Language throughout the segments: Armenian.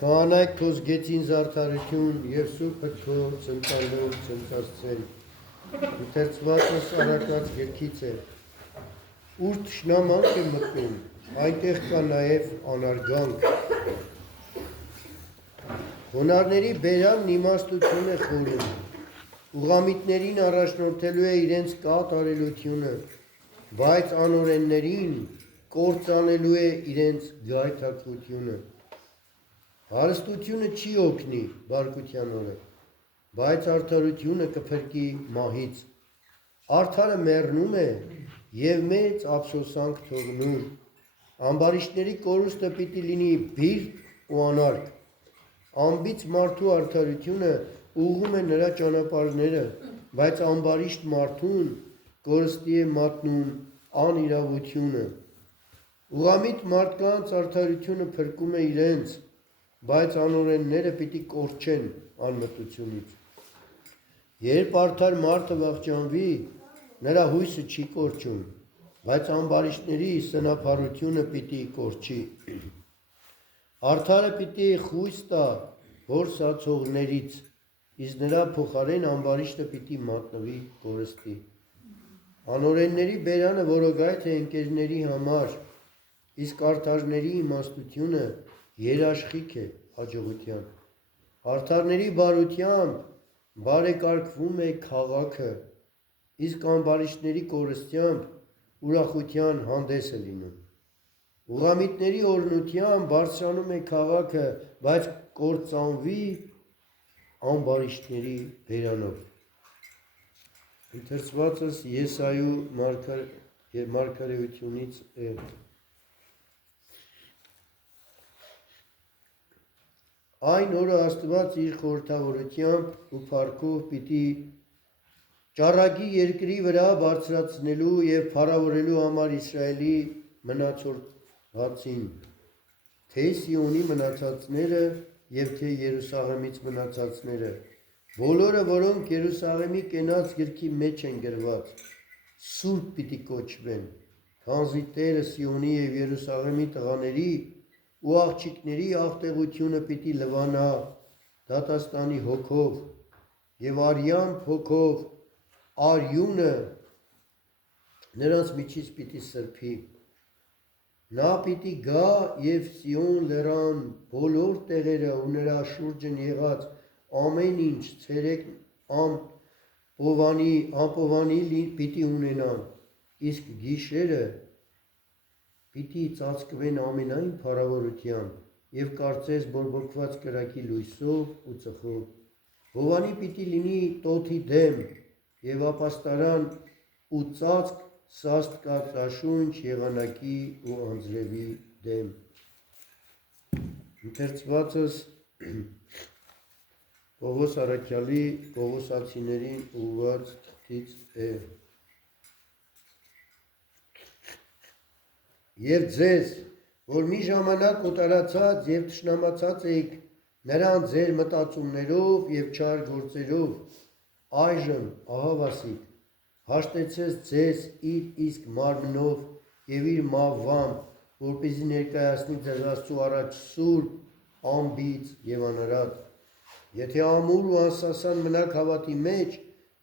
Քահանայք քո զգեցին զարդարություն և սուրբը քո ծնկալով ծնկացրել։ Ընթերցվածս առակած գրքից է։ Ուր թշնամանք է մտնում, այնտեղ կա նաև անարգանք։ Հոնարների բերանն իմաստություն է խորում, ուղամիտներին առաջնորդելու է իրենց կատարելությունը, բայց անօրեններին կործանելու է իրենց գայթակղությունը։ Հարստությունը չի օգնի բարկության օրը, բայց արդարությունը կփրկի մահից։ Արդարը մեռնում է և մեծ ափսոսանք թողնում։ Ամբարիշտների կորուստը պիտի լինի բիրտ ու անարգ։ Անբիծ մարդու արդարությունը ուղղում է նրա ճանապարհները, բայց ամբարիշտ մարդուն կորստի է մատնում անիրավությունը։ Ուղղամիտ մարդկանց արդարությունը փրկում է իրենց, բայց անօրենները պիտի կորչեն անմտությունից։ Երբ արդար մարդը վախճանվի, նրա հույսը չի կորչում, բայց ամբարիշտների սնափառությունը պիտի կորչի։ Արդարը պիտի խույս տա հոր սացողներից, իսկ նրա փոխարեն ամբարիշտը պիտի մատնվի կորստի։ Անօրենների բերանը որոգայթ է ընկերների համար, իսկ արդարների իմաստությունը երաշխիք է հաջողության։ Արդարների բարությամբ բարեկարգվում է քաղաքը, իսկ ամբարիշտների կորստությամբ ուրախության հանդես է լինում։ Ուղղամիտների օրհնությամբ բարձրանում է քաղաքը, բայց կործանվի ամբարիշտների բերանով։ Ընթերցվածս Եսայու մարգարեությունից է։ Այն օրը Աստված իր խորհրդավորությամբ ու փառքով պիտի ճառագի երկրի վրա բարձրացնելու և փառավորելու համար Իսրայելի մնացորդին, թե Սիոնի մնացածները և թե Երուսաղեմից մնացածները, բոլորը, որոնք Երուսաղեմի կենաց գրքի մեջ են գրված, սուրբ պիտի կոչվեն, քանզի Տերը Սիոնի և Երուսաղեմի տղաների ու աղջիկների աղտեղությունը պիտի լվանա դատաստանի հոգով և արյան հոգով արյունը նրանց միջից պիտի սրբի։ Նա պիտի գա և Սիոն լեռան բոլոր տեղերը ու նրա շուրջն եղած ամեն ինչ ցերեկ անպովանի պիտի ունենան, իսկ գիշերը պիտի ծածկվեն ամենայն փառավորությամբ և կարծես բորբոքված կրակի լույսով ու ծխով։ Հովանի պիտի լինի տոթի դեմ և ապաստարան ու ծածկ սաստկածաշունչ եղանակի ու անձրևի դեմ։ Ընթերցվածս Պողոս առաքյալի Կողոսացիներին ուղղված թղթից է։ Եվ ձեզ, որ մի ժամանակ օտարացած և թշնամացած էիք նրան ձեր մտածումներով և չար գործերով, այժմ ահավասիկ, հաշտեցեց ձեզ իր իսկ մարմնով և իր մահվամբ, որպեսզի ներկայացնի ձեզ Աստծու առաջ սուրբ, անբիծ և անարատ։ Եթե ամուր ու անսասան մնաք հավատի մեջ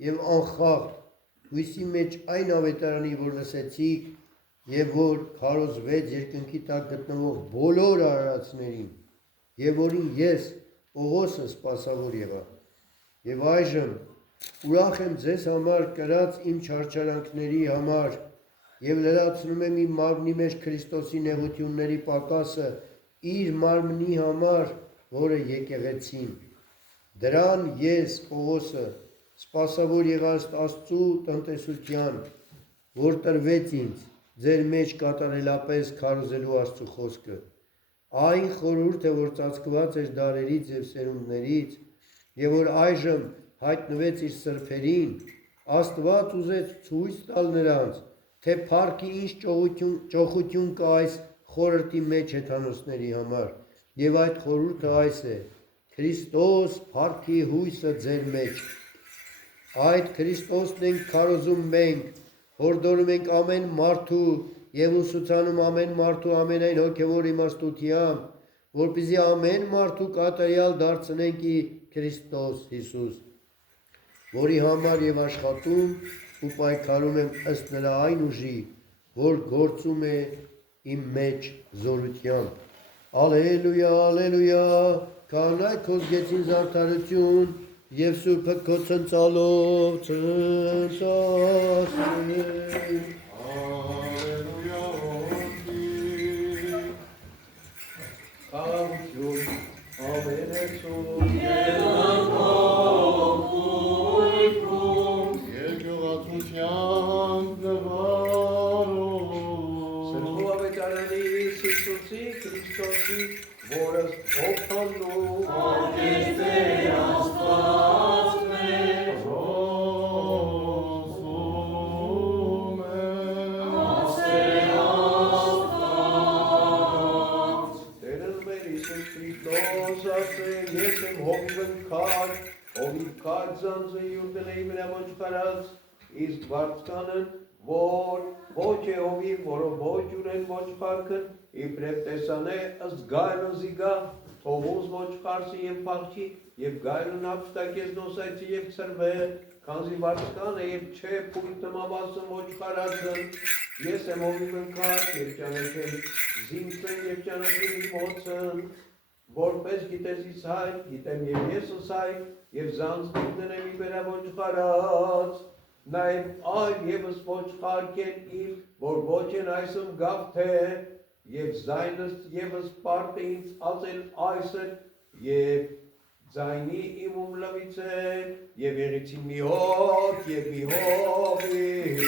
և անխախտ, հույսի մեջ այն ավետարանի, որ լսեցիք և որ քարոզվեց երկնքի տակ գտնվող բոլոր արարածներին, և որին ես Պողոսը սպասավոր եղա։ Եվ այժմ ուրախ եմ ձեզ համար կրած իմ չարչարանքների համար և լրացնում եմ իմ մարմնի մեջ Քրիստոսի նեղությունների պակասը իր մարմնի համար, որը եկեղեցին։ Դրան ես, Պողոսը, սպասավոր եղա Աստծու տնտեսության, որ տրվեց ինձ, ձեր մեջ կատարելապես քարոզելու Աստծու խոսքը։ Այն խորհուրդը, որ ծածկված էր դարերից և սերունդներից, և որ այժմ հայտնվեց իր սրբերին, Աստված ուզեց ցույց տալ նրանց, թե փառքի ինչ ճոխություն կա այս խորհրդի մեջ հեթանոսների համար, և այդ խորհուրդը այս է. Քրիստոս փառքի հույսը ձեր մեջ։ Այդ Քրիստոսն ենք քարոզում մենք, հորդորում ենք ամեն մարդու և ուսուցանում ամեն մարդու ամենայն հոգևոր իմաստությամբ, որպեսզի ամեն մարդու կատարյալ դարձնենք ի Քրիստոս Հիսուս, որի համար և աշխատում ու պայքարում եմ ըստ նրա այն ուժի, որ գործում է իմ մեջ զորությամբ։ Ալելույա, ալելույա, կանայք քո զգեցին զարդարություն և սուրբը քո ցնցալով ցնցասրել։ Ալելույա, ողջույն, ամենեցուն երկյուղացությամբ նվարով Սրբու ավետարանի Հիսուսի Քրիստոսի, որը ողջանում Արգեստեր Աստված մեր Ռոսում է Աստեր Աստված Տերն մեր Հիսուս Քրիստոս ասե ես եմ հովիվն քար, հովիվ քար ձանձը յուր դնեի վրա ոչ կարած, իսկ վարձկանն որ ոչ է հովիվ, որով ոչ ունեն ոչխարքն, իբրև տեսանե ըստ գայլը զիգա, թողուզ ոչխարսի և փախչի, և գայլն ապստակեց նոսայցի և ծրվե, քանզի վարձկան է և չէ փույթ նմավասն ոչխարածն, ես եմ հովիվ ընկած և ճանաչեմ զիմսն և ճանաչեմ մոցն, որպես գիտես Իսայ, գիտեմ և ես Իսայ, և զանձնիվ դնեմ իբերա ոչխարած, նաև այլ ևս ոչխարք են իմ, որ ոչ են այսմ գավթե, և զայնս ևս պարտ է ինձ ածել այսր, և ձայնի իմում լվիցել, և եղիցի մի հոգ և մի հովիվ։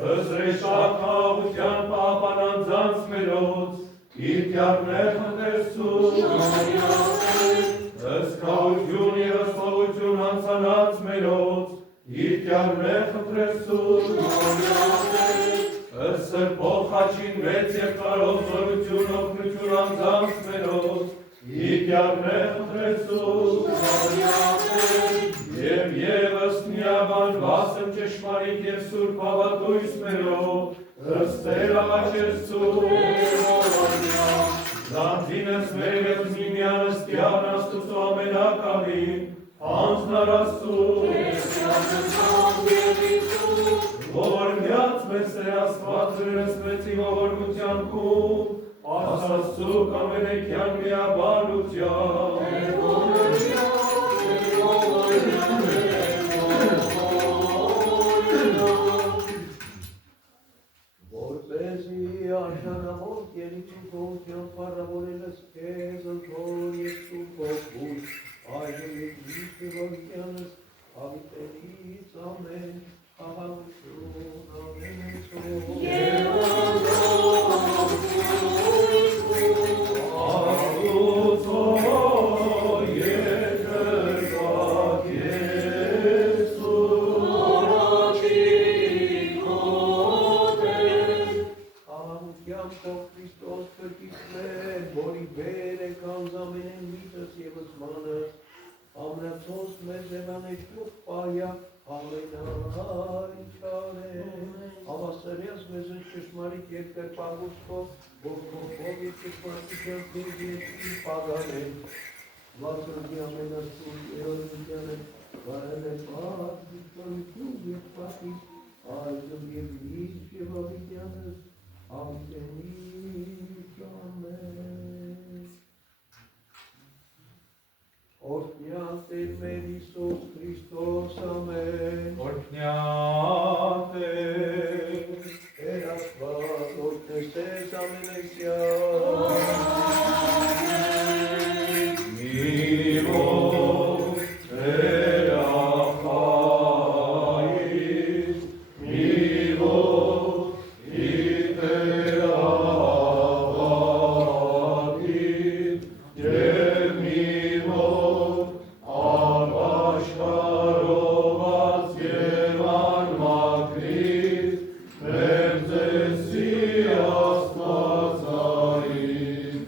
Հզրեշակաղության պապանանձանց մերոց, իր կյարներ հնդերսում, հսկաղություն և հսկաղություն հանցանած մերոց, իր կյարներ հնդրեսում, Սրբով խաչին մեծ և կարով զորություն օգնություն անձանց մերոց, իր կյարներ հնդրեսում, և ևս միաբանված եմ ճշմարիտ և սուրբ հավատույց մերով, ըստեր աղաչեցում, Զանձինս մեր և միմյանս տյան Աստուծո ամենակամին, հանձնար Աստծու, ողորմյաց մեզ է Աստված զրես մեծի ողորմության կում, Աստծու կամենեքյան միաբանության, Որպեսի արժանավոր կերիցու կողության պարավորելս կեզ ընթոր և սուրբոքուր, այժմ և միշտ վարքյանս հավիտենից ամեն աղավություն ամենեցով։ Ամրացոս մեր ձևանեշտուղ պայա ամենայնչար է, հավասարյաս մեզ են ճշմարիտ երկր պագուստով, որ կողով և ճշմարտության թեզ երկրի պագան են, վասրդի ամենասուր երոնության են, վարել է պար, դիստորություն և պատի, այզմ և իսկ և ավիդյանս, ավիտենից ամեն։ Օրհնյալ Տեր մեր Հիսուս Քրիստոս, ամեն։ Օրհնյալ Տեր, Տեր Աստված, օրհնեցես ամենեսյան։ Միվոք Տերախայից, միվոք Տերախայից, և միվոք Աբաշխարոված և անմաքրից, մեր ձեսի Աստվածային,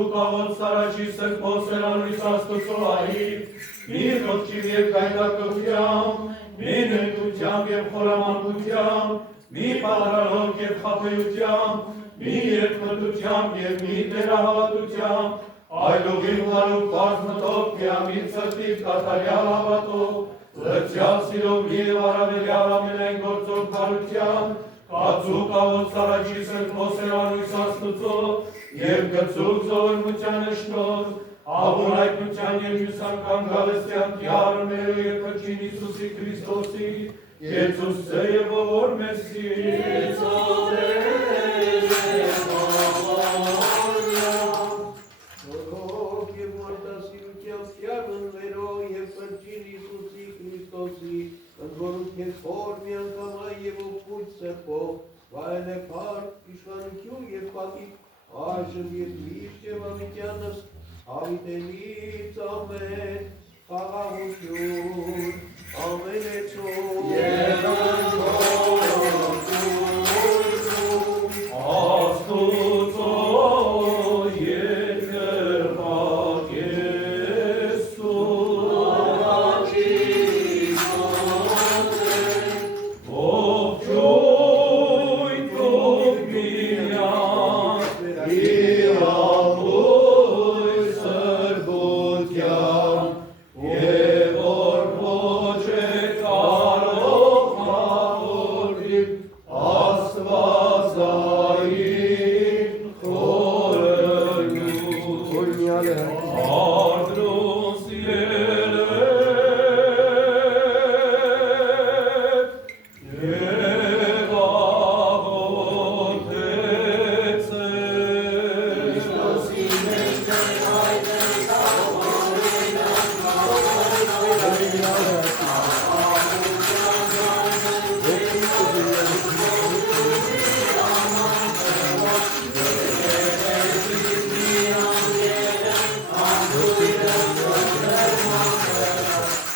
կացուկավոր սարաջի սրբոսերանույս աստուծոյի, մի խոչիվ և գայդակությամբ, մի նույնությամբ և խորամանկությամբ, մի պատրարով և խապեությամբ, մի երկմտությամբ և մի տերահավատությամբ, այլուղին հարուկ բազմտով միամիտ սրտիվ կատարյալ հավատով, լրջյալ սիրով և առավելյալ ամենայն գործով բարության, կացուկավոր սարաջի սրբոսերանույս աստուծո և գծուկ զորմության շնորհ, Աբուն հայտնության և մյուս անգամ գալստյան կյարը մերո և փրկին Իսուսի Քրիստոսի, Եծուսը և ողոր մեսի, Ողորմով և մարդասիրությամբ կյարն մերո և փրկին Իսուսի Քրիստոսի, ընդ քեզ խոր միանգամայն և ողջույն սրբով, վայել է փառք, իշխանություն և պատիվ այժմ և միշտ և ամենյանս Հավիտենից ամեն խաղաղություն, ամենեցով և Աստուծո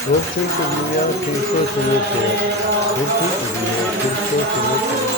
Ողջույն կգնիա Քրիստոսի ներքև, ողջույն կգնիա Քրիստոսի ներքև,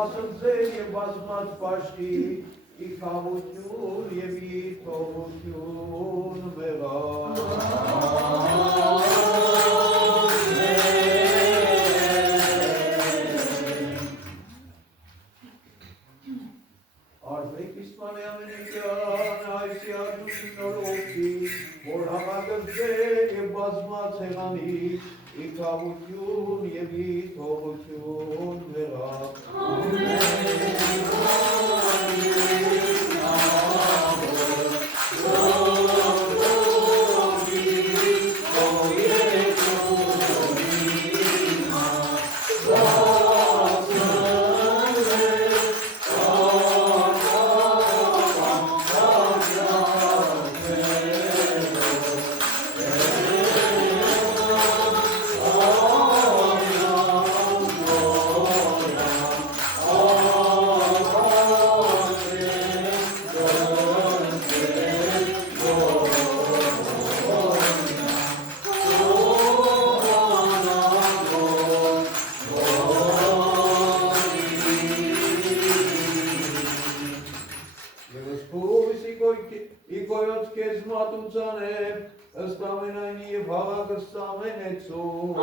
բասնձեր և բազմած պաշտի, իքավություն և իթողություն մեղա։ Արվեք իսպան է ամենեկյան, այսի ադուշին նորոքի, որ համագծեր և բազմած հեղանի, իքավություն և իթողություն մեղա։ Իքոյոց կեզ մատուցան է, ըստ ամենայնի և հաղագս ամենեցում։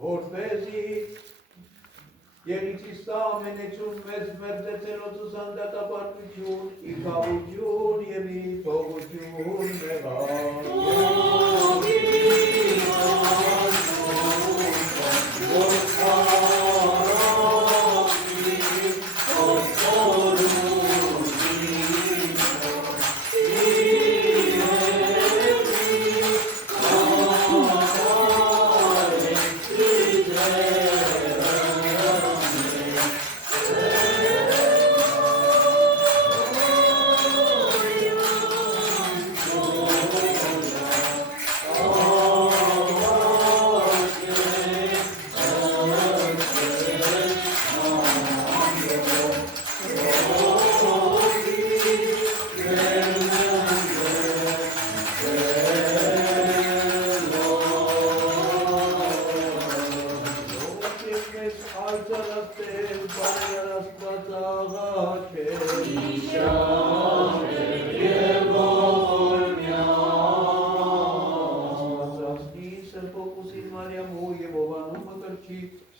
Որպեսի Երիքսի ամենեցուն մեզ մերձեցելոցուս անդատապարտություն, իքավություն և իթողություն մեղա։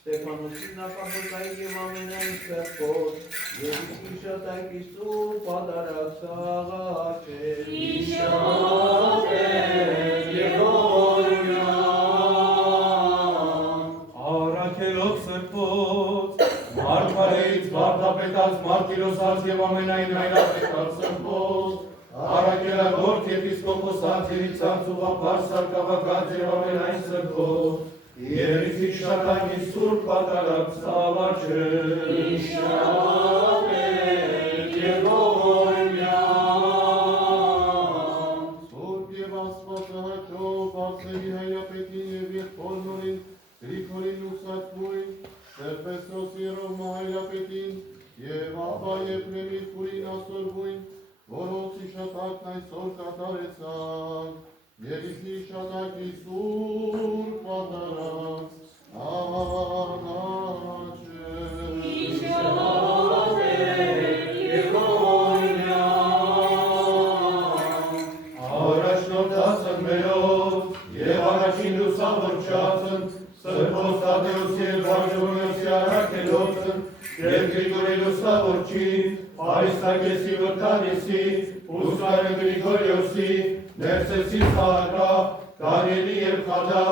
Ստեփանոսին նախապոտային և ամենայն սրբոտ, և իշատ այգիսու պատարակ սաղաչել։ Իշատ է և օրյա, Առաքելով սրբոտ, մարտիրոսած և ամենայն հայրապետած սրբոս, Արաքելագործ եպիսկոպոսած Երիցանց ուղղափառ սարկավագած և ամենայն սրբոս, Երևի շատակի սուրբ պատարակ ծավաչը, Իշավեր և օրմյան, Սուրբ և աստվածահաճով բարձերի հայրապետին և եղբորնորին, Գրիգորին ուսացմույն, Սերպեսոս երովմա հայրապետին, և աբա Եփրեմի քուրին ասորվույն, որոնց իշատակն այսօր կատարեցան, և իսի իշատակի սուրբ պատարակ ծավաչը, Իշավեր և օրմյան, Առաջնորդացն մերով և առաջին լուսավորչացն, Սրբոս Տադեոս և Վարժոնիոսի Արաքելոցն, և Գրիգորի լուսավորչին, Արիստակեսի վրդանիսի, Ուսկարը Գրիգորիոսի, Ներսեսի Սահակա, Դանիելի և Խադա,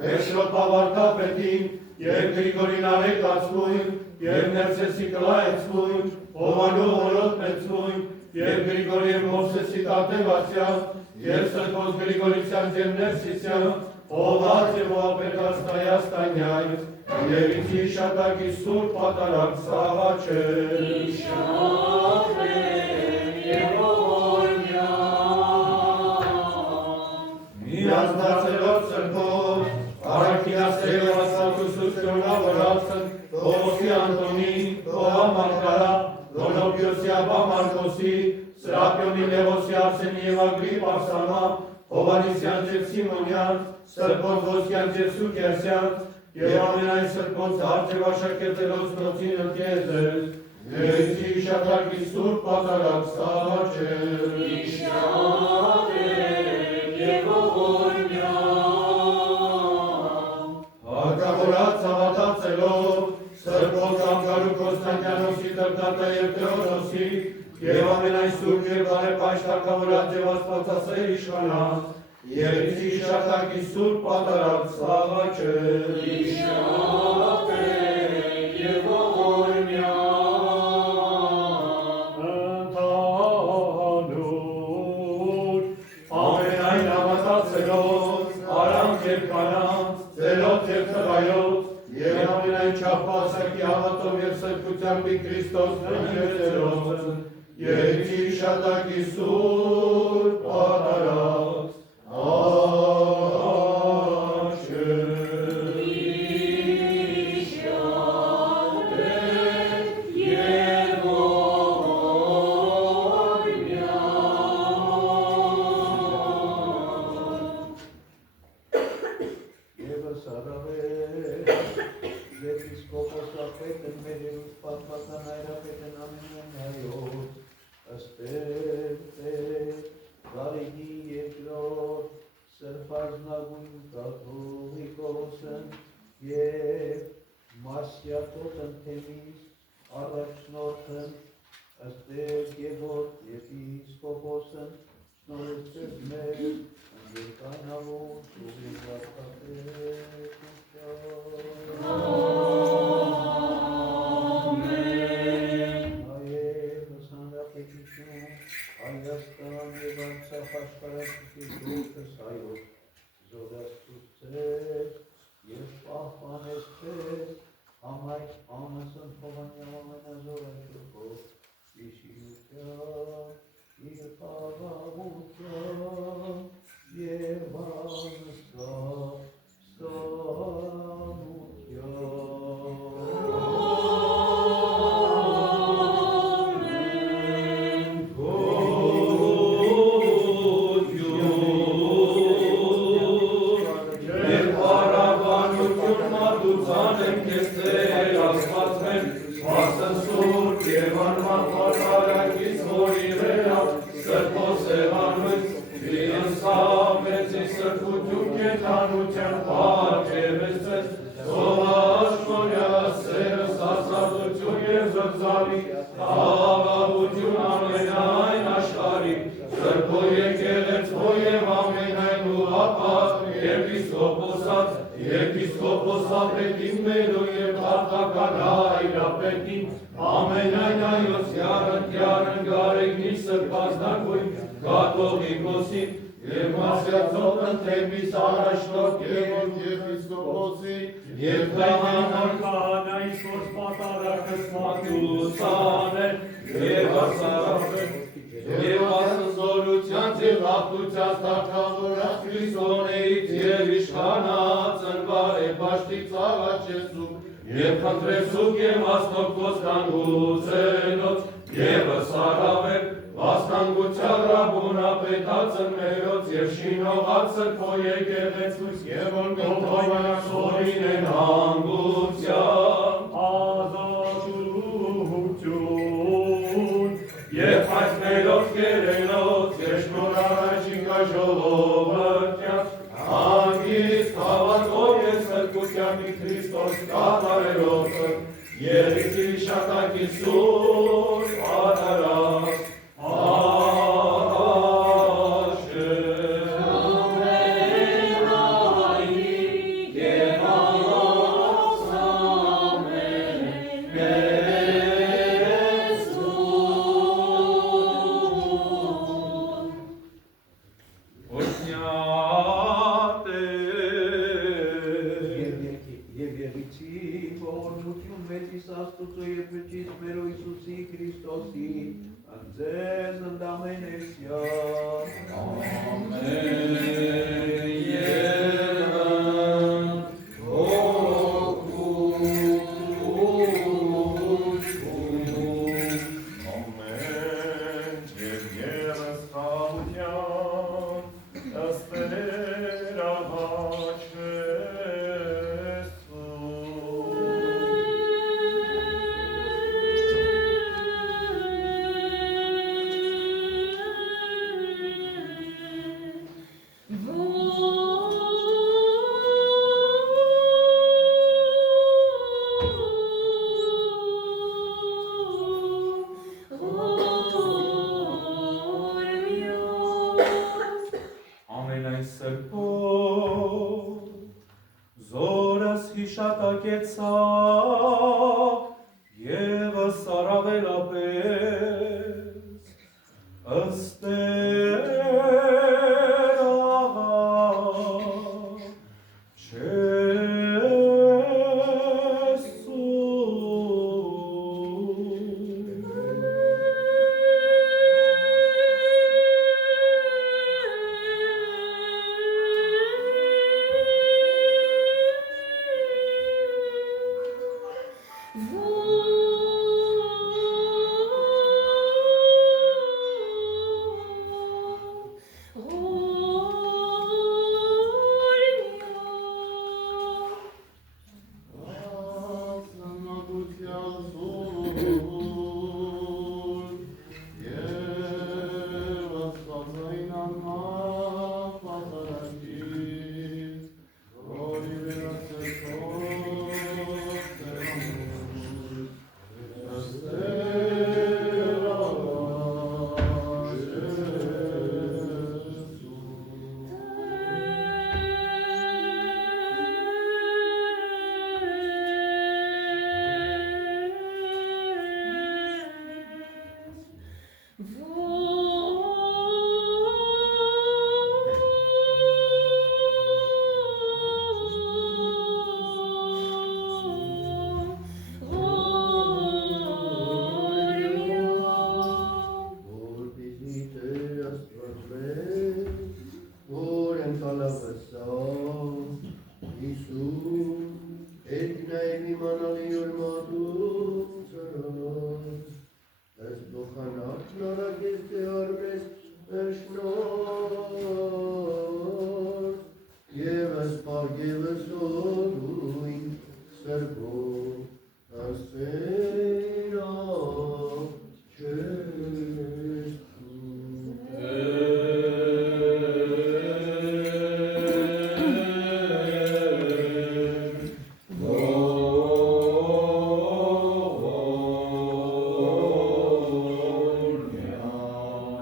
Մեսրոպ Ավարտապետին, և Գրիգորին Արեկացվույն, և Ներսեսի Կլայեցվույն, Հովանու Հորոտ մեծվույն, և Գրիգորի և Մովսեսի Տատևացյան, և Սրբոս Գրիգորիսյան և Ներսիսյան, Հոված և Հովապետած Տայաստանյան, և իցի իշատակի սուրբ պատարակ ծավաչը, Իշավեր և օրմյան, Միանձնացելով սրբով, Արաքիասեր և աստվածուսություն ավրացն, Տողոսի Անտոնին, Տողա Մարգարա, Դոնոպիոսի Աբա Մարկոսի, Սրապիոնի Լևոսի Արսենի և Ագրիպ Արսանա, Հովանիսյան և Սիմոնյան, Սրբոս Ոսկյան և Սուկերսյան, և ամենայն սրբոս հարց և աշակերտելոց նոցին ընկեզես, և իցի իշատակի սուրբ պատարակ ծավաչը, Իշավեր և օրմյան, Հարկավորած հավատացելով, Սրբոս Կամկարու Կոստանդյանոսի Տրտատա և Թեոդոսի, և ամենայն սուրբ և բարեպաշտ հարկավորած և աստվածասեր իշխանած, և իցի իշատակի սուրբ պատարակ ծավաչը, Իշավեր և օրմյան, ընդհանուր, ամենայն հավատացելով, արանք և կանանց, ծերոց և տղայոց, և ամենայն չափասակի հավատով և սրբությամբ Քրիստոս ընկերներով, և իցի իշատակի սուրբ պատարակ ծավաչը, Իշավեր և օրմյան, Եվս առավել, եպիսկոպոսապետն մեր և պատմական հայրապետն ամենայն հայոց, ըստեր Գարիգի երկրորդ, Սրբազնագույն կաթողիկոսն և Մասյատոտն թեմիս առաջնորդն, ըստեր Գևորգ եպիսկոպոսն, շնորհեցրեց մեր ընդերկանավոր ուղի Հայերս հանրապետություն, Հայաստան և Արցախ աշխարհակիր գործս հայոց, զորացուցեր և պահպանես ձեզ, համայնք անասն Հովանյան ամենազորաչոքով, իշիության, իր խաղաղության և Սրբո եկեղեցու և ամենայն ուղղափառ Եպիսկոպոսապետին մերո և հաղթական հայրապետին, ամենայն այոց յարն գարեգնի սրպազնագույն կաթողիկոսին, և մասյացոտն թեմիս առաջնորդ Եպիսկոպոսի, և քահանայիս որ պատարակս մատուցան է, և ասնզորությանց և հաղթությանց թագավորած Քրիստոնեից և իշխանած բարեպաշտից աղաչեցուք, և խնդրեցուք և ասնոք ոստանգուցենոց, եվս առավել վաստանգության ռաբունապետացն մերոց և շինողացն քո եկեղեցուց, և որ կողոյանացորին են հանգուցյան, ազատություն, և հայցներոց կերենոց, և շնոր առաջին կաժողովրտյաց, հանգիստ հավատով և սրկության մի Քրիստոս կատարելոցը, և իցի շատակի սուրբ ատարած,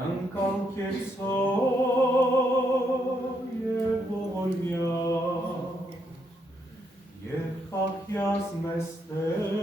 Անկամքեցո և ողորմյա Տաս մեզ Տեր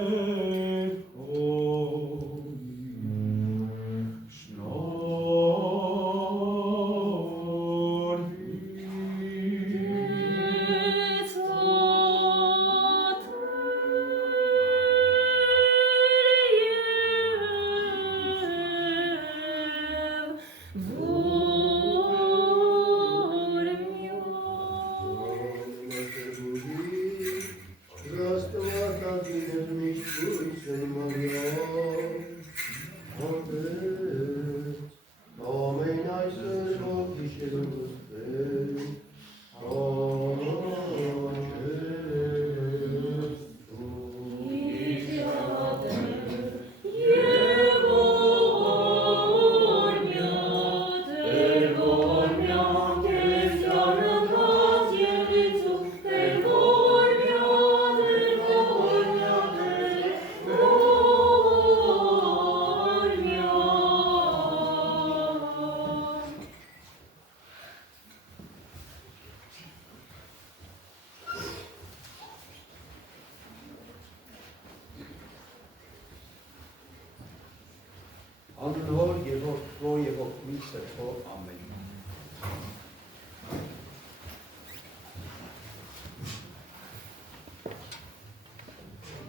Աննոր եւ որդու եւ ոգնի սրբով ամեն։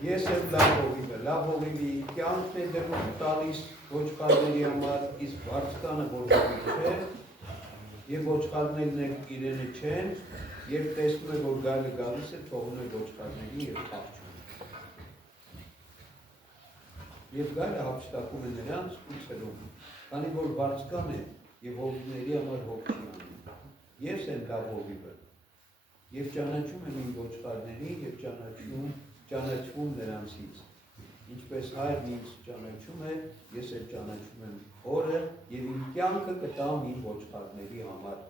Ես եմ լավ հովիվի կյանքն է դրում տալիս ոչխարների համար, իսկ վարձկանը ոչխարի չէ, եւ ոչխարներն էլ իրենը չեն, երբ տեսնում է, որ գայլը գալիս է, թողնում է ոչխարների եւ փախչում։ Եվ գայլը հափշտակում է նրանց ու ցրում, քանի որ վարձկան է եւ հովիվների համար հոգ չի անում։ Ես եմ լավ հովիվը, եւ ճանաչում եմ իմ ոչխարների եւ ճանաչվում նրանցից։ Ինչպես հայրն ինձ ճանաչում է, ես էլ ճանաչում եմ հորը եւ իմ կյանքը կտամ իմ ոչխարների համար։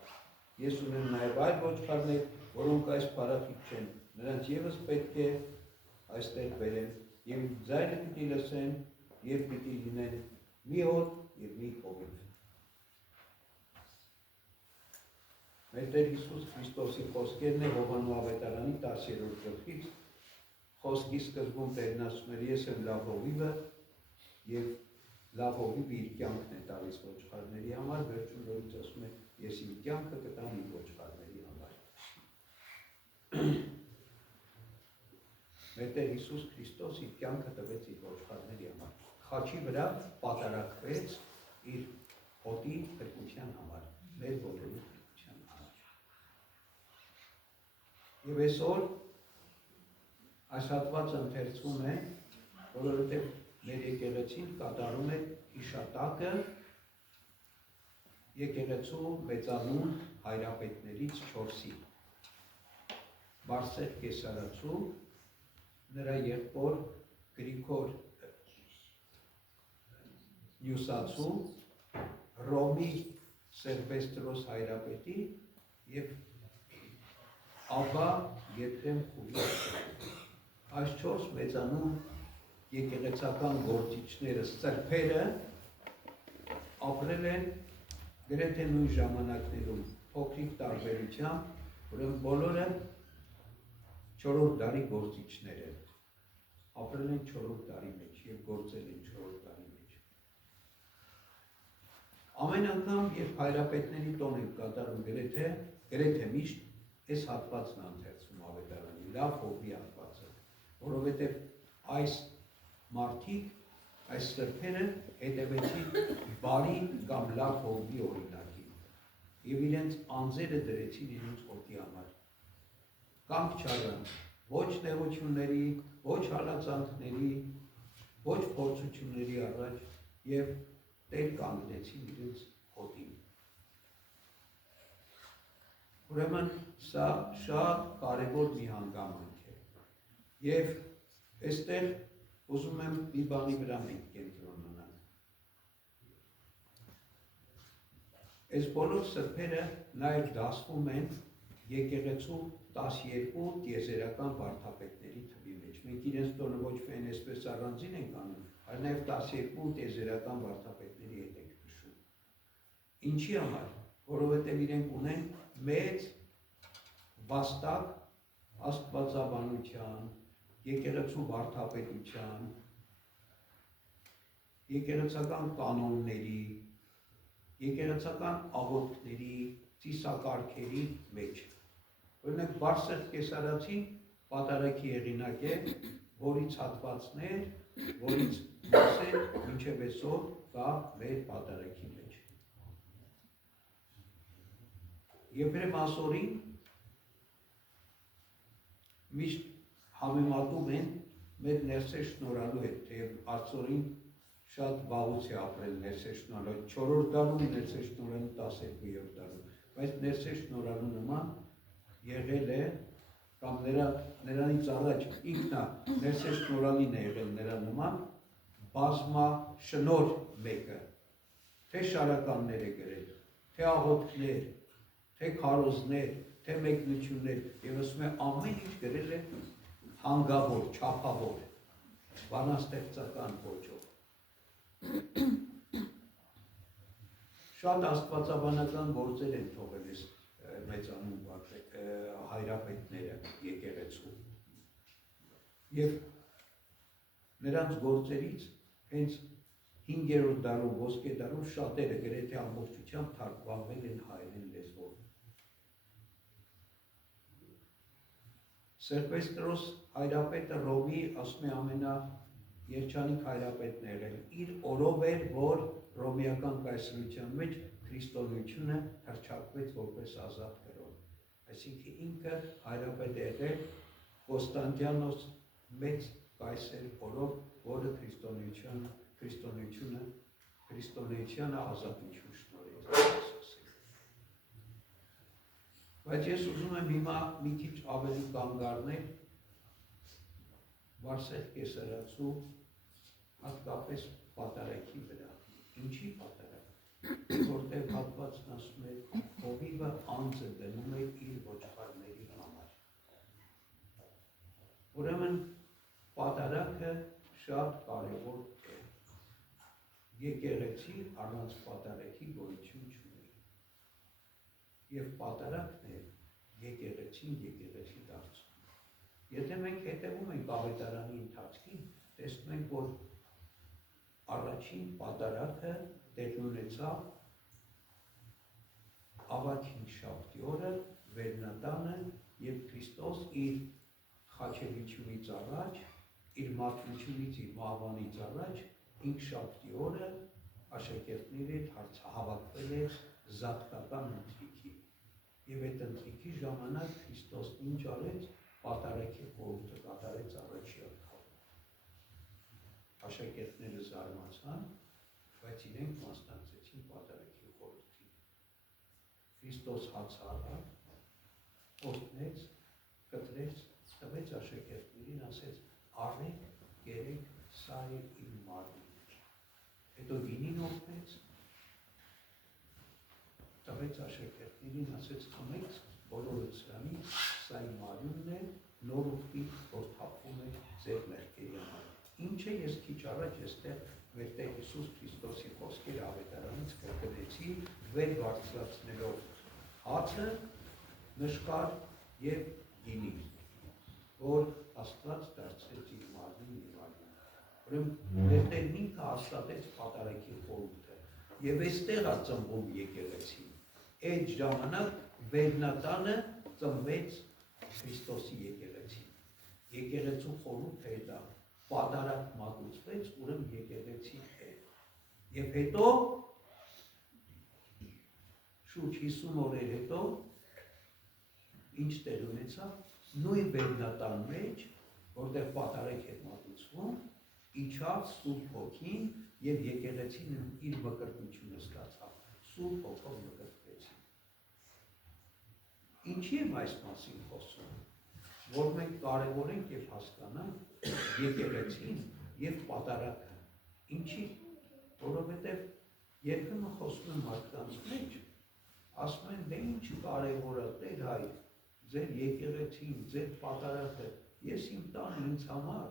Ես ունեմ նաեւ այլ ոչխարներ, որոնք այս փառախիչ չեն, նրանց եւս պետք է այստեղ բերեմ եւ ձայնը պիտի լսեն եւ պիտի լինեն մի հոտ եւ մի հովիվ։ Մեր Տեր Հիսուս Քրիստոսի խոսքերն է Հովհաննես ավետարանի 10-րդ գլխից խոսքի սկզբում Տերն ասում էր ես եմ լավ հովիվը եւ լավ հովիվը իր կյանքն է տալիս ոչխարների համար, վերջում նորից ասում է ես իմ կյանքը կտամ իմ ոչխարների համար։ Մեր Տեր Հիսուս Քրիստոս իր կյանքը տվեց իր ոչխարների համար։ Խաչի վրա պատարակվեց իր հոտի փրկության համար, մեր բոլորի փրկության համար։ Եվ այսօր այս հատվածը ընթերցվում է, որովհետև մեր եկեղեցին կատարում է հիշատակը եկեղեցու մեծանուն հայրապետներից 4-ի։ Բարսեղ Կեսարացու, նրա եղբոր Գրիգոր Նյուսացու, Ռոմի Սերվեստրոս հայրապետի և Աբա Եփրեմ Խուլի։ Այս 4 մեծանուն եկեղեցական գործիչները, սրբերը ապրել են գրեթե նույն ժամանակներում, փոքրիկ տարբերությամբ, ուրեմն բոլորը 4-րդ դարի գործիչներ են, ապրել են 4-րդ դարի մեջ և գործել են 4-րդ դարի մեջ։ Ամեն անգամ, երբ հայրապետների տոն ենք կատարում գրեթե միշտ, այս հատվածն ընթերցում ավետարանի, լավ հովի հատվածը, որովհետև այս մարդիկ, այս սրբերը հետևեցին բարի կամ լավ հովի օրինակին և իրենց անձերը դրեցին իրենց հոտի համար։ Կանգ չարան, ոչ նեղությունների, ոչ հալածանքների, ոչ փորձությունների առաջ և տեր կանգնեցին իրենց հոտին։ Ուրեմն սա շատ կարևոր մի հանգամանք է և այստեղ ուզում եմ մի բանի վրա մենք կենտրոնանանք։ Այս բոլոր սրբերը նաև դասվում են եկեղեցու 12 տիեզերական վարդապետների թվի մեջ։ Մենք իրենց տոնը ոչ միայն այսպես առանձին ենք անում, այլ նաև 12 տիեզերական վարդապետների հետ ենք նշում։ Ինչի համար? Որովհետև իրենք ունեն մեծ վաստակ աստվածաբանության, եկեղեցու վարդապետության, եկեղեցական կանոնների, եկեղեցական աղոթքների, ծիսակարգերի մեջ։ Օրինակ Բարսեղտ Կեսարացին պատարագի հեղինակ է, որից հատվածներ, որից մասեր մինչև այսօր կա մեր պատարագի մեջ։ Եփրեմ ասորին միշտ համեմատում են մեր ներսեր շնորհալու հետ, թեև արդյոք շատ վաղուց է ապրել ներսեր շնորհալու, 4-րդ դարում ներսեր շնորհալու 12-րդ դարում, բայց ներսեր շնորհալու նման եղել է կամ նրանից առաջ ինքնա ներսեր շնորհալին է եղել նրա նման բազմաշնորհ մեկը, թե շարականներ է գրել, թե աղոթքներ, թե քարոզներ, թե մեկնություններ, եւ ասում է ամեն ինչ գրել է հանգավոր, չափավոր, բանաստեղծական ոճով։ Շատ աստվածաբանական գործեր են թողել այս մեծանուն հայրապետները եկեղեցու։ Եվ նրանց գործերից հենց 5-րդ դարում, ոսկե դարում շատերը գրեթե ամբողջությամբ թարգմանվել են հայերեն լեզվով։ Սերպեստրոս հայրապետը Ռոմի ասում է ամենաերջանիկ հայրապետն է եղել։ Իր օրով էր, որ ռոմեական կայսրության մեջ քրիստոնեությունը հռչակվեց որպես ազատ կրոն։ Այսինքն ինքը հայրապետ է եղել Կոստանդիանոս մեծ կայսեր օրով, որը քրիստոնեությանը ազատություն շնորհեց։ Բայց ես ուզում եմ հիմա մի քիչ ավելի կանգ առնել Բարսեղտ Կեսարացու հատկապես պատարագի վրա։ Ինչի պատարագ, որտեղ հատվածն ասում է հովիվը անձը դնում է իր ոչխարների համար։ Ուրեմն պատարագը շատ կարևոր է։ Եկեղեցի առանց պատարագի գոյություն չունի։ Եվ պատարագն է եկեղեցին եկեղեցի դարձում։ Եթե մենք հետևում ենք ավետարանի ընթացքին, տեսնում ենք, որ առաջին պատարագը տեղի ունեցավ ավագ հինգշաբթի օրը Վերնատանը, եւ Քրիստոս իր խաչելությունից առաջ, իր մատնությունից, իր մահվանից առաջ, հինգշաբթի օրը աշակերտների հետ հավաքվել էր զատկական ընթրիքի։ Եվ այդ ընթրիքի ժամանակ Քրիստոսն ինչ արեց, պատարագի խորհուրդը կատարեց առաջի անգամ։ Աշակերտները զարմացան, բայց իրենք մասնակցեցին պատարագի խորհրդին։ Քրիստոս հաց առավ, օրհնեց, կտրեց, տվեց աշակերտներին, ասեց. «Առեք, կերեք, սա է իմ մարմինը»։ Հետո գինին օրհնեց, տվեց աշակերտներին, ասեց. «Խմեք, բոլորը սրանից, սա իմ մարմինն է, նոր ուխտի, որ թափվում է ձեր մեղքերի համար»։ Ինչը ես քիչ առաջ այստեղ մեր Տեր Հիսուս Քրիստոսի խոսքերը ավետարանից կրկնեցի, վեր բարձրացնելով հացը, նշկար եւ գինի, որ Աստված դարձրեց իր մարմինը եւ արյունը։ Ուրեմն մեր Տերն ինքը հաստատեց պատարագի խորհուրդը եւ այստեղ է ծնվում եկեղեցին։ Այդ ժամանակ Վերնատանը ծնվեց Քրիստոսի եկեղեցին։ Եկեղեցու խորհուրդը է դա, պատարագ մատուցվեց, ուրեմն եկեղեցի է։ Եվ հետո շուրջ 50 օրեր հետո ինչ տեղ ունեցավ, նույն Վերնատան մեջ, որտեղ պատարագ է մատուցվում, իջավ Սուրբ Հոգին եւ եկեղեցին իր մկրտությունը ստացավ։ Սուրբ Հոգով մկրտվեցին։ Ինչի եմ այս մասին խոսում, որ մենք կարևորենք եւ հասկանանք եկեղեցին եւ պատարագը։ Ինչի, որովհետեւ երբեմն խոսում եմ մարդկանց մեջ, ասում են դե ինչ կարևոր է, Տեր հայր, ձեր եկեղեցին, ձեր պատարագը, ես իմ տանը ինձ համար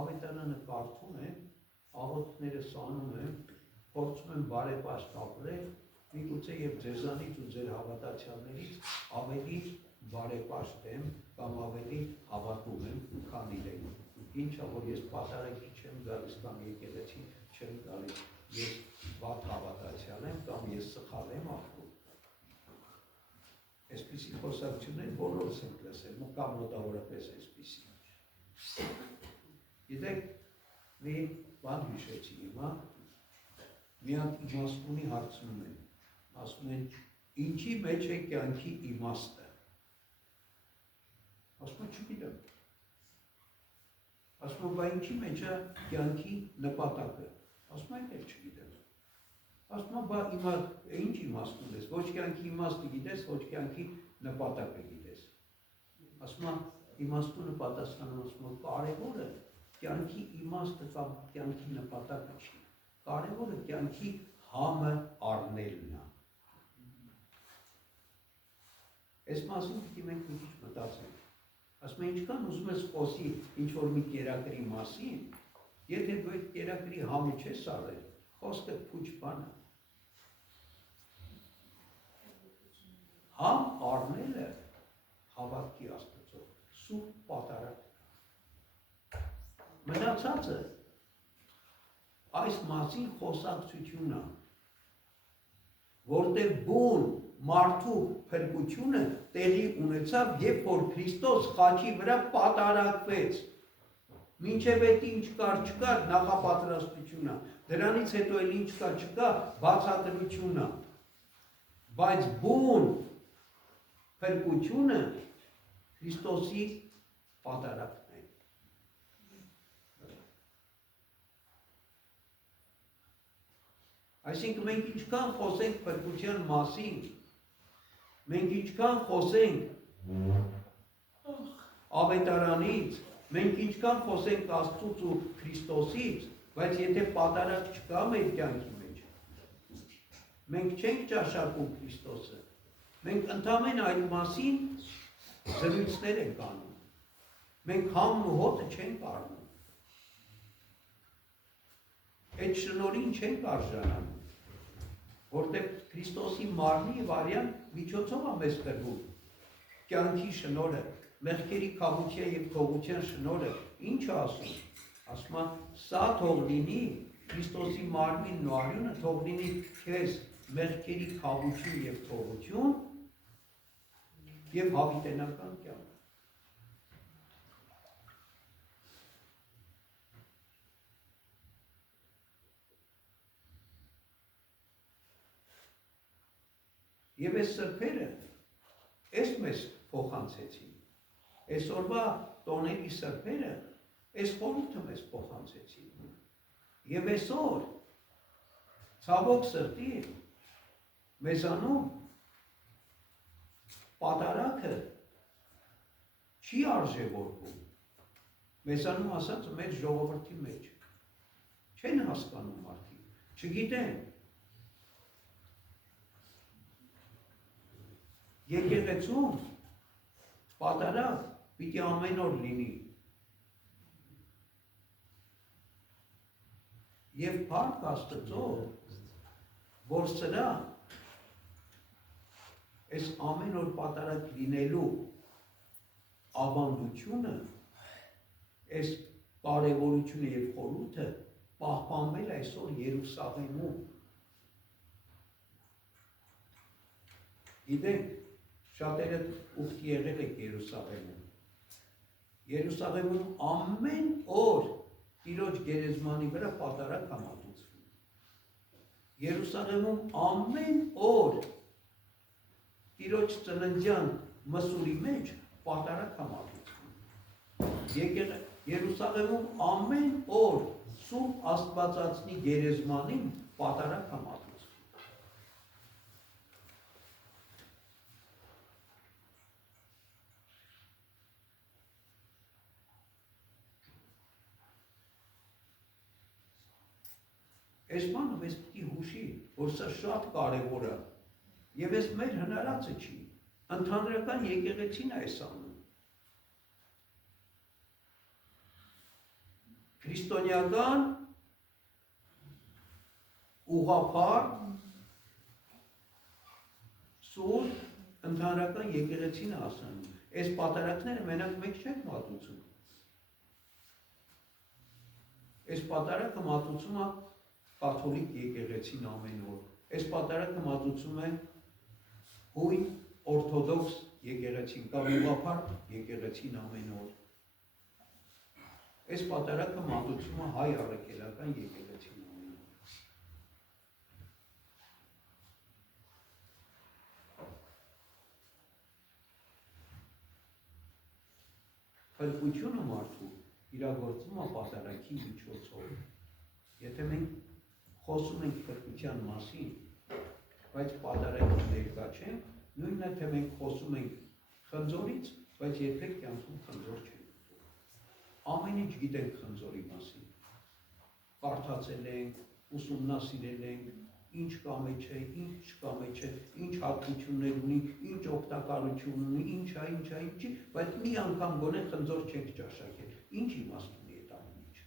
ավետարանը կարդում եմ, աղոթքներս անում եմ, փորձում եմ բարեպաշտ ապրել, միգուցե եւ ձեզանից ու ձեր հավատացյալներից ավելի բարեպաշտ եմ կամ ավելի հավատում եմ, քան իրեն։ Ինչա որ ես պատարագի չեմ գալիս կամ եկեղեցի չեմ գալիս, ես վատ հավատացյալ եմ կամ ես սխալ եմ ապրում։ Այսպիսի խոսակցություններ բոլորս ենք լսել, կամ մոտավորապես այսպիսի։ Գիտեք, մի բան հիշեցի հիմա, մի հատ իմաստունի հարցնում են, ասում են, ինչի մեջ է կյանքի իմաստը։ Ասում եմ, չգիտեմ։ Ասում եմ, բա ինչի մեջ է կյանքի նպատակը։ Ասում եմ, էլ չգիտեմ։ Ասում եմ, բա ինչ իմաստ ունես, ոչ կյանքի իմաստը գիտես, ոչ կյանքի նպատակը գիտես։ Ասում եմ, իմաստունը պատասխանում, ասում եմ, կարևորը կյանքի իմաստը կամ կյանքի նպատակը չի։ Կարևորը կյանքի համը առնելն է։ Այս մասին պիտի մենք մի քիչ մտածենք։ Ասում եմ, ինչքան ուզում ես խոսի ինչ-որ մի կերակրի մասին, եթե դու այդ կերակրի համը չես առել, խոսքը փուչ բան է։ Համ առնելը հավատքի Աստծո, սուրբ պատարագն է։ Մնացածը այս մասին խոսակցությունն է, որտեղ բուն մարդու փրկությունը տեղի ունեցավ, երբ որ Քրիստոս խաչի վրա պատարագվեց։ Մինչև այդ ինչ կար չկար նախապատրաստությունը, դրանից հետո էլ ինչ կար չկա բացատրությունը, բայց բուն փրկությունը Քրիստոսի պատարագն է։ Այսինքն մենք ինչքան խոսենք փրկության մասին, մենք ինչքան խոսենք ավետարանից, մենք ինչքան խոսենք Աստծուց ու Քրիստոսից, բայց եթե պատարագ չկա մեր կյանքի մեջ, մենք չենք ճաշակում Քրիստոսը, մենք ընդամենը այդ մասին զրույցներ ենք անում, մենք համն ու հոտը չենք առնում, այդ շնորհին չենք արժանանում, որտեղ Քրիստոսի մարմնի եւ արյան միջոցով է մեզ տրվում կյանքի շնորհը, մեղքերի քավության եւ թողության շնորհը, ինչ է ասում։ Ասում է, սա թող լինի Քրիստոսի մարմինն ու արյունը, թող լինի քեզ մեղքերի քավություն եւ թողություն եւ հավիտենական կյանք։ Եվ այս սրբերը, այս մեզ փոխանցեցին, այսօրվա տոների սրբերը, այս խորհուրդը մեզ փոխանցեցին, և այսօր, ցավոք սրտի, մեզանում պատարագը չի արժևորվում, մեզանում ասած մեր ժողովրդի մեջ, չեն հասկանում մարդիկ, չգիտեն, եկեղեցում պատարագ պիտի ամեն օր լինի եւ փառք Աստծո, որ սրա այս ամեն օր պատարագ լինելու ավանդությունը, այս կարևորությունը եւ խորհուրդը պահպանվել այսօր Երուսաղեմում։ Գիտենք, շատերը ուխտի եղել եք Երուսաղեմում։ Երուսաղեմում ամեն օր Տիրոջ գերեզմանի վրա պատարագ է մատուցվում։ Երուսաղեմում ամեն օր Տիրոջ ծննդյան մսուրի մեջ պատարագ է մատուցվում։ Երուսաղեմում ամեն օր Սուրբ Աստվածածնի գերեզմանին պատարագ է մատուցվում։ Այս բանը մեզ պիտի հուշի, որ սա շատ կարևոր է, եւ այս մեր հնարածը չի, ընդհանրական եկեղեցին է այս անում։ Քրիստոնեական ուղղափառ, սուրբ, Ընդհանրական եկեղեցին է ասանում, այս պատարակները մենակ մենք չենք մատուցում։ Այս պատարակը մատուցում է կաթոլիկ եկեղեցին ամեն օր։ Այս պատարակը մատուցում է հույն օրթոդոքս եկեղեցին կամ ուղղափառ եկեղեցին ամեն օր։ Այս պատարակը մատուցում է հայ առաքելական եկեղեցին ամեն օր։ Խելքությունը մարդու իրագործվում է պատարակի միջոցով։ Եթե մենք խոսում ենք խելքության մասին, բայց պատարակի ներկա չենք, նույնն է թե մենք խոսում ենք խնձորից, բայց երբեք կյանքում խնձոր չենք ուտում։ Ամեն ինչ գիտենք խնձորի մասին։ Կարդացել ենք, ուսումնասիրել ենք, ինչ կա մեջ է, ինչ չկա մեջ է, ինչ հատկություններ ունի, ինչ օգտակարություն ունի, ինչ է, բայց մի անգամ գոնե խնձոր չենք ճաշակել։ Ինչ իմաստ ունի այդ ամեն ինչը։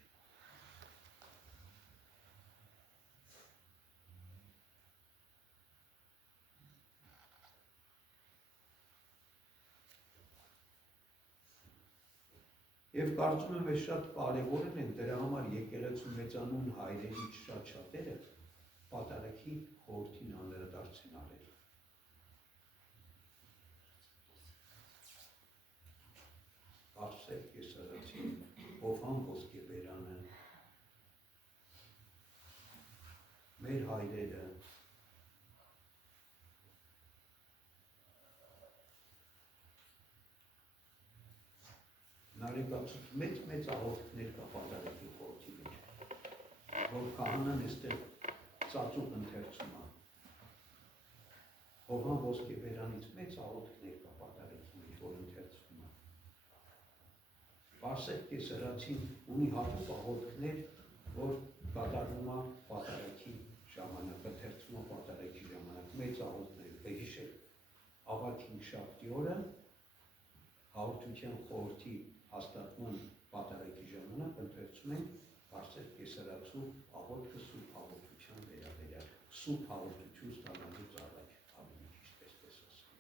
Եվ կարծում եմ, ես շատ կարևորել են դրա համար եկեղեցու մեծանուն հայրերից շատ-շատերը պատարակի խորհրդին անդրադարձ են արել։ Արսել Կեսարացին, Հովհան Ոսկեբերանը, մեր հայրերը, Նարեկացուց մեծ աղոթքներ կա պատարակի խորհրդի մեջ, որ քահանան այստեղ ծածուկ ընթերցում է։ Հովհան Ոսկեբերանից մեծ աղոթքներ կա պատարակի մեջ, որ ընթերցում է։ Արսել Կեսարացին ունի հատուկ աղոթքներ, որ կատարվում է պատարակի ժամանակ, ընթերցում է պատարակի ժամանակ, մեծ աղոթքներ, հիշել ավագ հինգշաբթի օրը հաղորդության խորհրդի հաստատման պատարակի ժամանակ ընթերցում ենք Արսել Կեսարացու աղոթքը սուրբ հաղորդության վերաբերյալ, սուրբ հաղորդություն ստանալուց առաջ, ավելի ճիշտ այսպես ասեմ։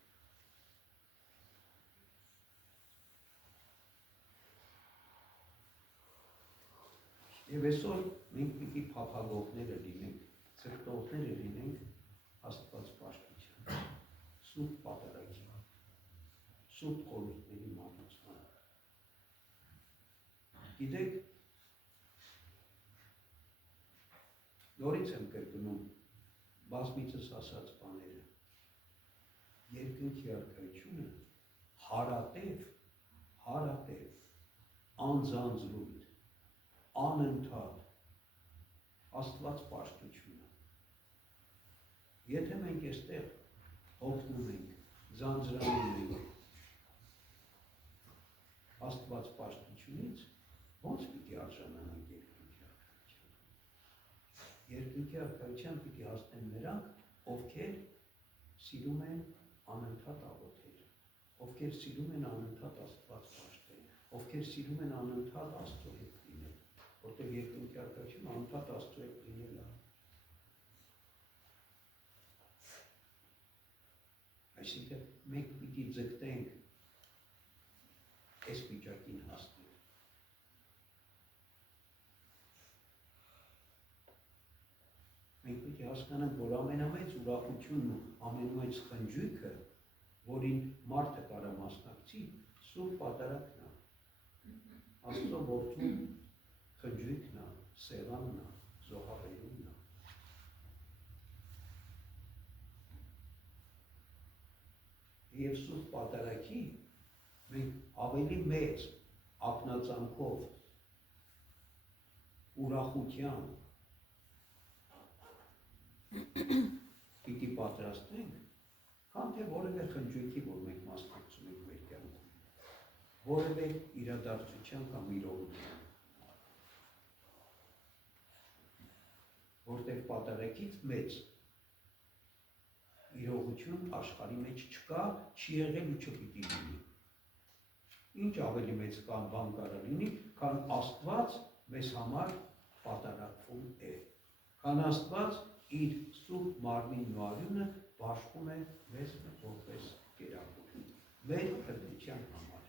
Եվ այսօր մենք պիտի փափագողները լինենք, ցրտողները լինենք Աստված պաշտության, սուրբ պատարակի, սուրբ խորհուրդների մատուցման։ Գիտեք, նորից եմ կրկնում բազմիցս ասած բաները, երկնքի արքայությունը հարատև, անձանձրույթ, անընդհատ Աստված պաշտությունը։ Եթե մենք այստեղ հոգնում ենք, ձանձրանում ենք Աստված պաշտությունից, ո՞նց պիտի արժանանանք երկնքի արքայության։ Երկնքի արքայության պիտի հասնեն նրանք, ովքեր սիրում են անընդհատ աղոթել, ովքեր սիրում են անընդհատ Աստված պաշտել, ովքեր սիրում են անընդհատ Աստծո հետ լինել, որտեղ երկնքի արքայությունը անընդհատ Աստծո հետ լինել է։ Այսինքն մենք պիտի ձգտենք այս վիճակին հասնել։ Մենք պիտի հասկանանք, որ ամենամեծ ուրախությունն ու ամենամեծ խնջույքը, որին մարդը կարա մասնակցի, սուրբ պատարակն է, Աստծո որդու խնջույքն է, սեղանն է, զոհաբերումն է։ Եվ սուրբ պատարակի մենք ավելի մեծ ակնածանքով, ուրախության պիտի պատրաստենք, քան թե որևէ խնջույքի, որ մենք մասնակցում ենք մեր կյանքում, որևէ իրադարձության կամ իրողության, որտեղ պատարակից մեծ իրողություն աշխարհի մեջ չկա, չի եղել ու չպիտի լինի։ Ինչ ավելի մեծ բան կարա լինի, քան Աստված մեզ համար պատարակվում է, քան Աստված իր սուրբ մարմինն ու արյունը բաշխում է մեզ որպես կերակուր, մեր բնության համար,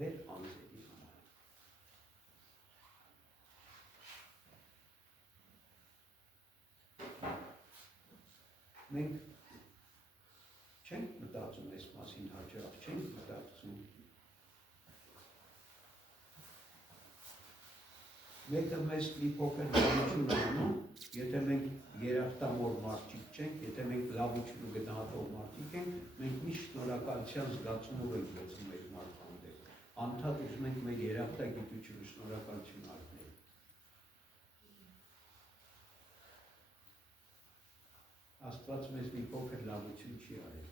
մեր անձերի համար։ Մենք չենք մտածում այս մասին հաճախ, չենք մտածում։ Մեկը մեզ մի փոքր լավություն անում, եթե մենք երախտամոռ մարդիկ չենք, եթե մենք լավություն գնահատող մարդիկ ենք, մենք միշտ շնորհակալության զգացումով ենք լցնում այդ մարդու հանդեպ։ Անդադ ուզում ենք մեր երախտագիտությունը շնորհակալություն արնել։ Աստված մեզ մի փոքր լավություն չի արել։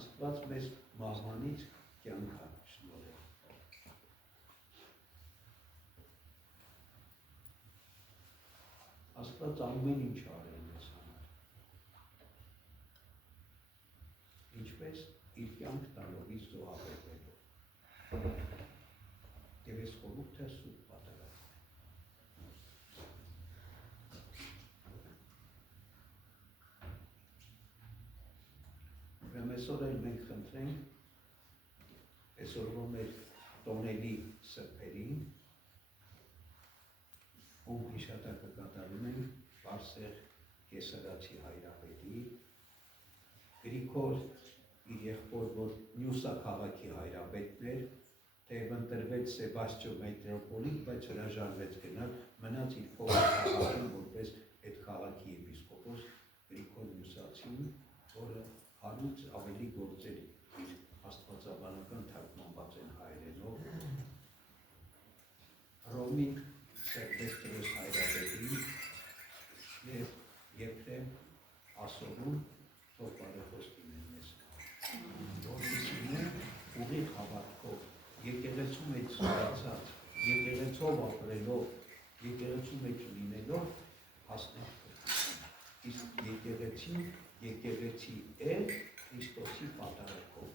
Աստված մեզ մահվանից կյանք է շնորհել։ Աստված ամեն ինչ արել մեզ համար։ Ինչպես իր կյանք տալով իր զոհաբերելով։ Եվ այս խորհուրդը սուրբ պատերազմն է։ Ուրեմն այսօր էլ մենք խնդրենք այսօրվա մեր տոների սրբերին, ում հիշատակը կատարում ենք Վարսեղ Կեսարացի հայրապետի, Գրիգոր իր եղբոր, որ Նյուսա քաղաքի հայրապետն էր, թեև ընտրվեց Սեբաստիո մետրոպոլիտ, բայց հրաժարվեց գնալ, մնաց իր փոքր քաղաքում որպես այդ քաղաքի եպիսկոպոս Գրիգոր Նյուսացին, որը հարուց ավելի գործեր իր աստվածաբանական թարգմանված են հայերենով, Հռոմի Սերբեստրոս հայրապետին և Եփրեմ Ասորուն թող բարեխոս լինեն մեզ, որպեսզի ուղիղ հավատքով, եկեղեցու մեջ զորացած, եկեղեցով ապրելով, եկեղեցու մեջ լինելով հասնենք Քրիստոսին։ Իսկ եկեղեցի է Քրիստոսի պատարագով։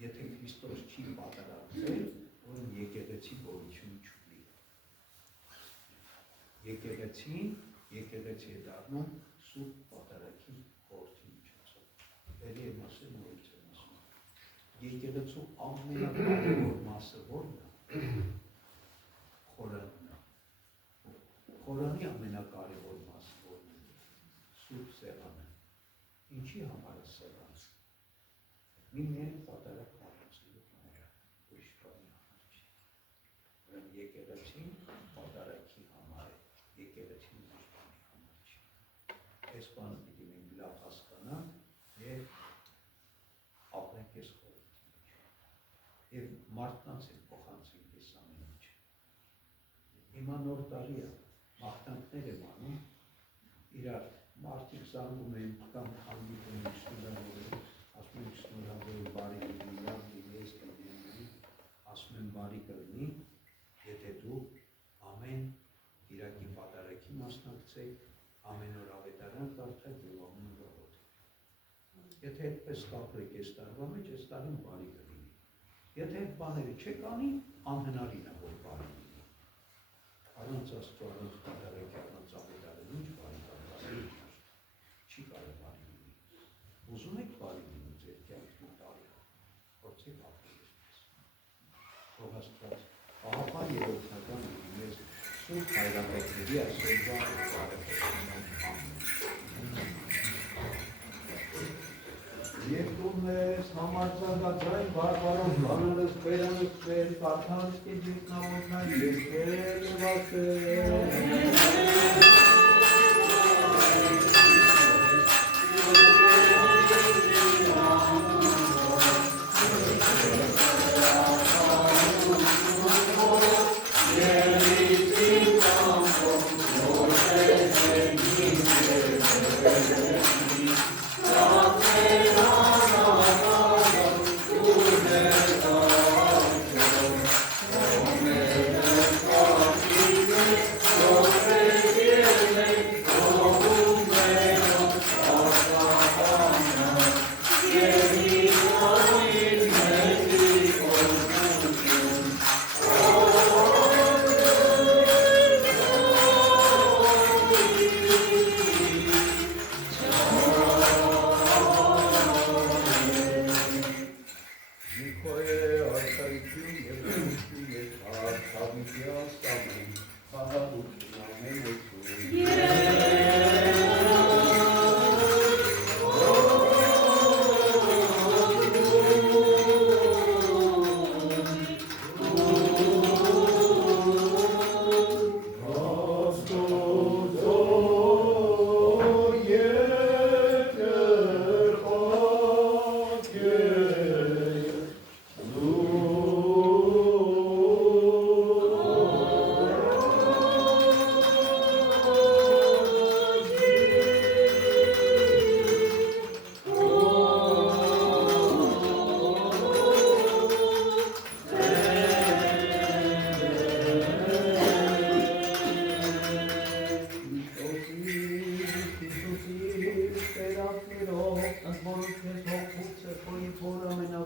Եթե Քրիստոս չի պատարագվել, որն եկեղեցի գոյություն չունի։ Եկեղեցի է դառնում սուրբ պատարագի գործի միջոցով։ Էլի եմ ասել, նորից եմ ասում։ Եկեղեցու ամենակարևոր մասը որն է։ Խորանն է։ Խորանի ամենակարևոր մասը որն է։ Սուրբ սեղանը։ Ինչի համար է սեղան։ Միայն պատարագ կառուցելու համար է, ուրիշ բանի համար չի։ Ուրեմն եկեղեցին պատարագի համար է, եկեղեցին ուրիշ բանի համար չի։ Այս բանը պիտի մենք լավ հասկանանք և ապրենք այս խորհրդի մեջ։ Եվ մարդկանց են փոխանցենք այս ամեն ինչ։ Հիմա նոր տարի է, մաղթանքներ եմ անում, իրար մարդիկ զանգում են կամ հանդիպում են շնորհավորում, ասում են շնորհավորում բարի լինի, լավ լինի, ես կլինի, ասում են բարի կլինի, եթե դու ամեն Կիրակի պատարագի մասնակցեք, ամեն օր ավետարան կարդաք և ամեն օր աղոթեք։ Եթե այդպես կապրեք այս տարվա մեջ, այս տարին բարի կլինի։ Եթե այդ բաները չեք անի, անհնարին է, որ բարի լինի։ Առանց Աստծո, առանց պատարագի, առանց ավետարանի ինչ բարի կլինի, չի կարող բարի լինի։ Ուզում եք բարի լինի ձեր կյանքի տարի, փորձեք ապրել այսպես։ Թող Աստված պահապան և օգնական լինի մեզ սուրբ հայրապետների այսօրվա բարեփոխության ամեն։ Եվ դու մեզ համարձակաձայն բարբարով բանալս բերանս մեր կարդանս կետ երկնավորնան և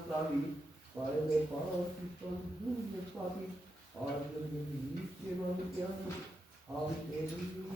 Naslavi, Parele Pati, Pantune Pati, Arjuni, Chivanityani, Hallelujah,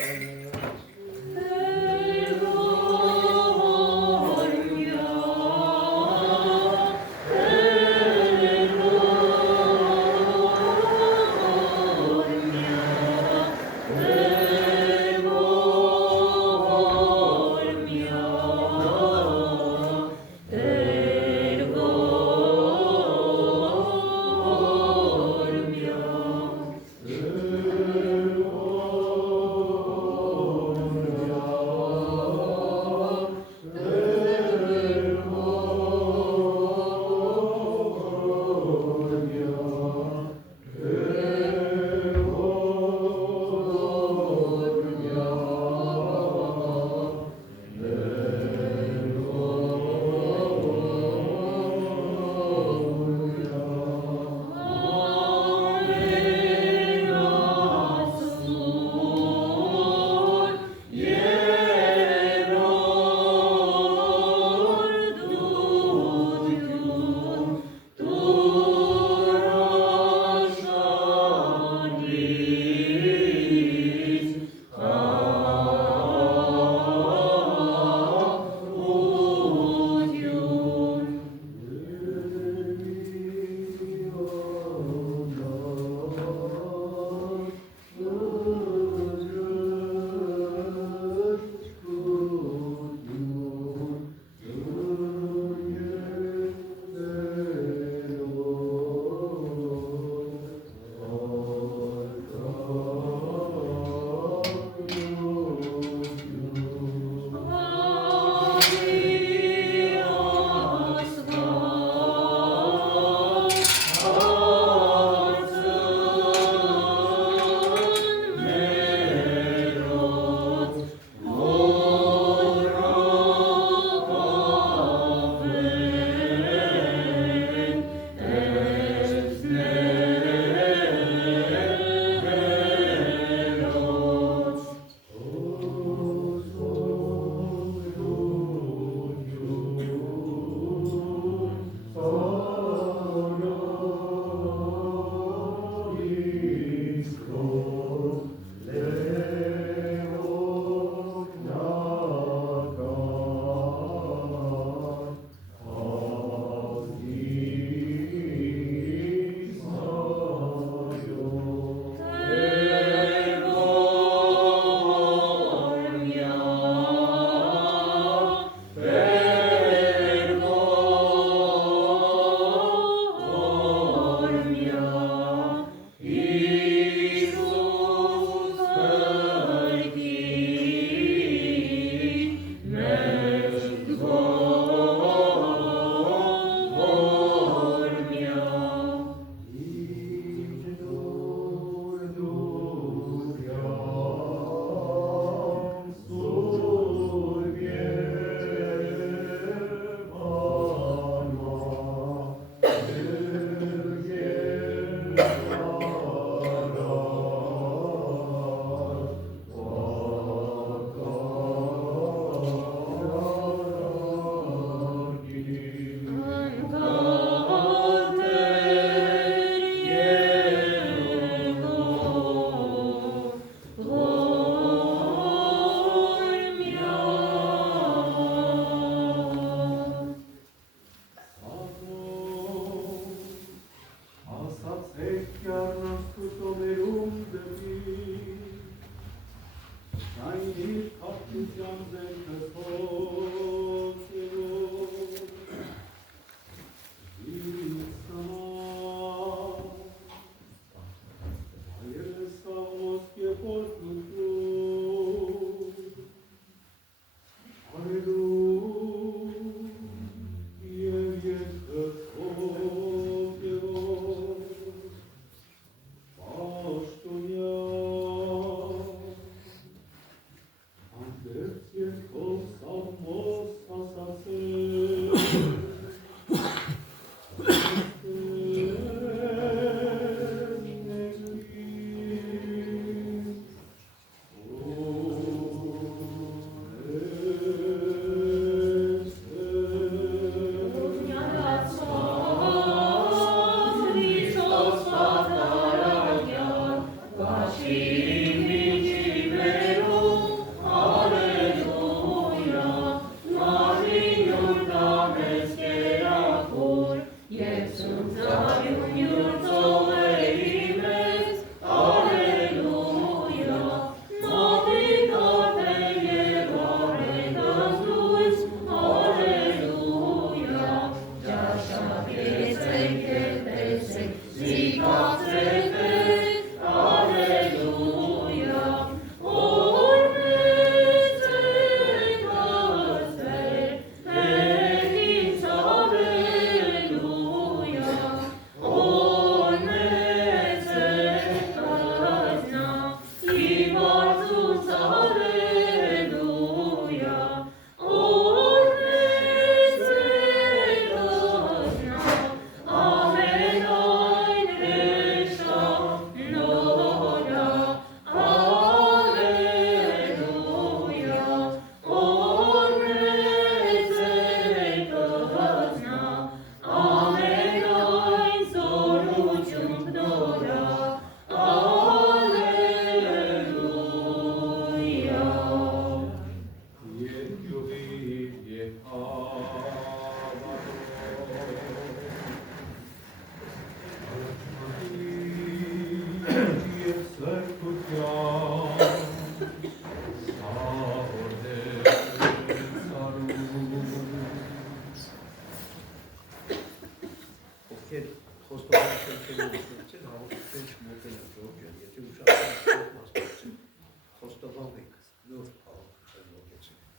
Amen.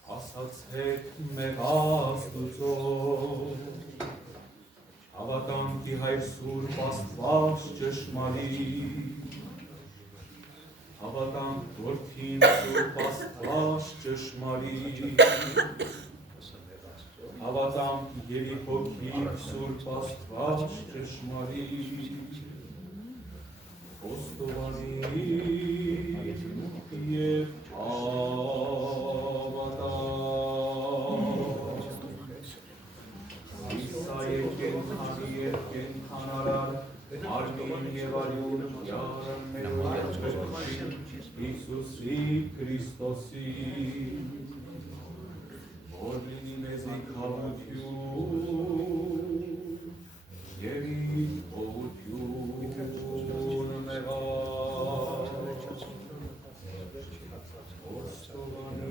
Ասացեք մեր Աստուծո, հավատանք ի Հայր Սուրբ Աստված ճշմարիտ, հավատանք Որդին Սուրբ Աստված ճշմարիտ, հավատանք Ելի Հոգին Սուրբ Աստված ճշմարիտ, խոստովանիտ և Կենքանարար, արմին և արյուն յարն մերոյ Իսուսի Քրիստոսի, որ լինի մեզի քավություն և իր ողություն մեղար, խոստովանի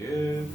և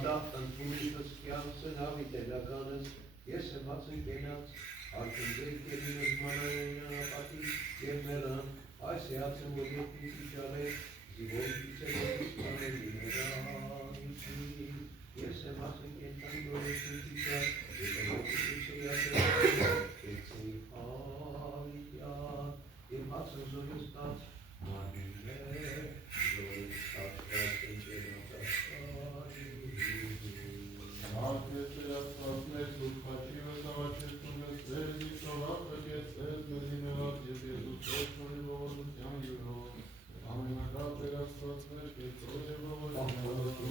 Ադախ ընտունիշս կյանսն ավիտելականս, ես հմաց ընկենած, արդեն ձեր կերինս մանանային անապատի և մերան, այս էացն որ ետնի իջարե, զիվորից է իսպաների նրանիչի, ես հմաց ընկենտան գորեսին իջար, և հմաց իջարյասը, էցի հավիտյան, և հացն զորից տաց, մանին է, զորից տաչված ընկենած աշխարի, Աղջես երացվածներ սուպխաչի վստավաչեցում ես ձեզ իսովակը կեցես մեզի մեղած և Եզուս Քրիստոսի ողորմության յուրով ամենակալ երացվածներ կեցող և ողորմության